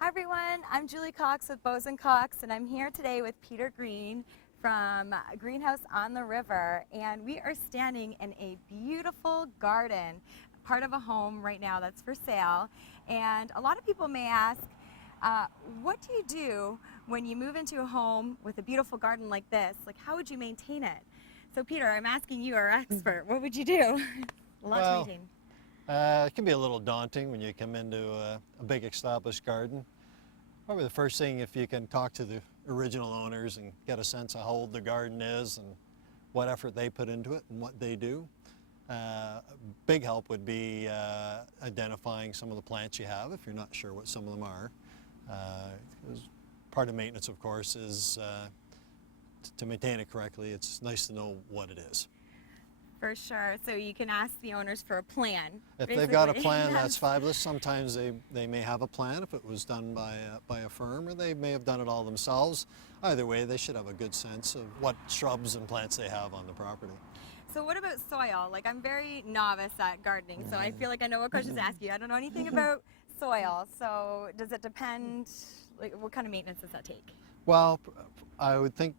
Hi everyone, I'm Julie Cox with Bows & Cox, and I'm here today with Peter Green from Greenhouse on the River, and we are standing in a beautiful garden, part of a home right now that's for sale. And a lot of people may ask, what do you do when you move into a home with a beautiful garden like this? Like, how would you maintain it? So Peter, I'm asking you, our expert, what would you do? A lot to maintain. It can be a little daunting when you come into a big established garden. Probably the first thing, if you can talk to the original owners and get a sense of how old the garden is and what effort they put into it and what they do. A big help would be identifying some of the plants you have if you're not sure what some of them are. 'Cause part of maintenance, of course, is to maintain it correctly. It's nice to know what it is. For sure. So you can ask the owners for a plan. If they've got a basically. plan, that's fabulous. Sometimes they may have a plan if it was done by a firm, or they may have done it all themselves. Either way, they should have a good sense of what shrubs and plants they have on the property. So what about soil? Like, I'm very novice at gardening, so I feel like I know what questions to ask you. I don't know anything about soil. So does it depend, like, what kind of maintenance does that take? Well, I would think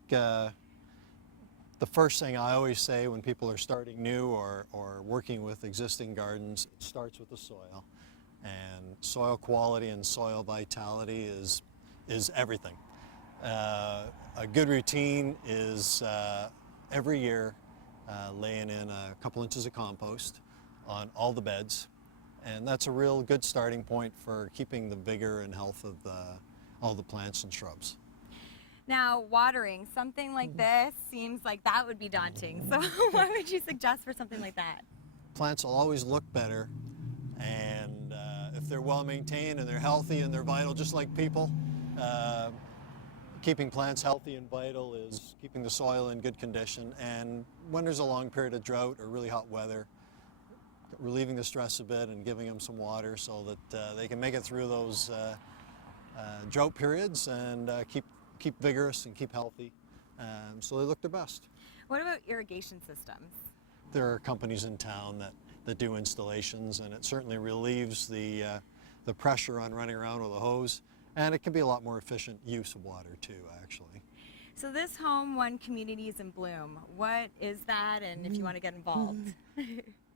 the first thing I always say when people are starting new or working with existing gardens, it starts with the soil. And soil quality and soil vitality is everything. A good routine is every year laying in a couple inches of compost on all the beds. And that's a real good starting point for keeping the vigor and health of all the plants and shrubs. Now, watering, something like this seems like that would be daunting. So what would you suggest for something like that? Plants will always look better, and if they're well maintained and they're healthy and they're vital, just like people, keeping plants healthy and vital is keeping the soil in good condition. And when there's a long period of drought or really hot weather, relieving the stress a bit and giving them some water so that they can make it through those drought periods and keep vigorous and keep healthy, so they look their best. What about irrigation systems? There are companies in town that do installations, and it certainly relieves the pressure on running around with a hose, and it can be a lot more efficient use of water too, actually. So this home won Communities in Bloom. What is that, and if you want to get involved?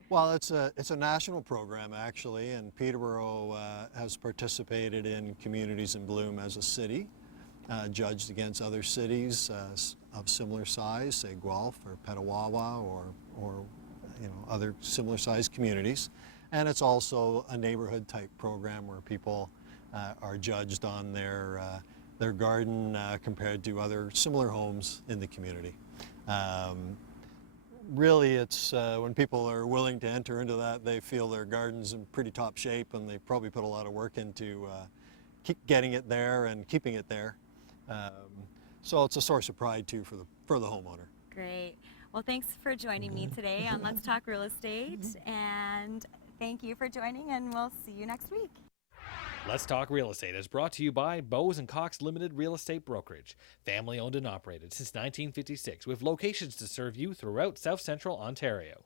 Well, it's a national program, actually, and Peterborough has participated in Communities in Bloom as a city. Judged against other cities of similar size, say Guelph or Petawawa or other similar sized communities. And it's also a neighborhood type program where people are judged on their garden compared to other similar homes in the community. Really, it's when people are willing to enter into that, they feel their garden's in pretty top shape, and they probably put a lot of work into keep getting it there and keeping it there. So it's a source of pride too for the homeowner. Great. Well, thanks for joining me today on Let's Talk Real Estate, and thank you for joining, and we'll see you next week. Let's Talk Real Estate is brought to you by Bows & Cox Limited Real Estate Brokerage, family owned and operated since 1956, with locations to serve you throughout South Central Ontario.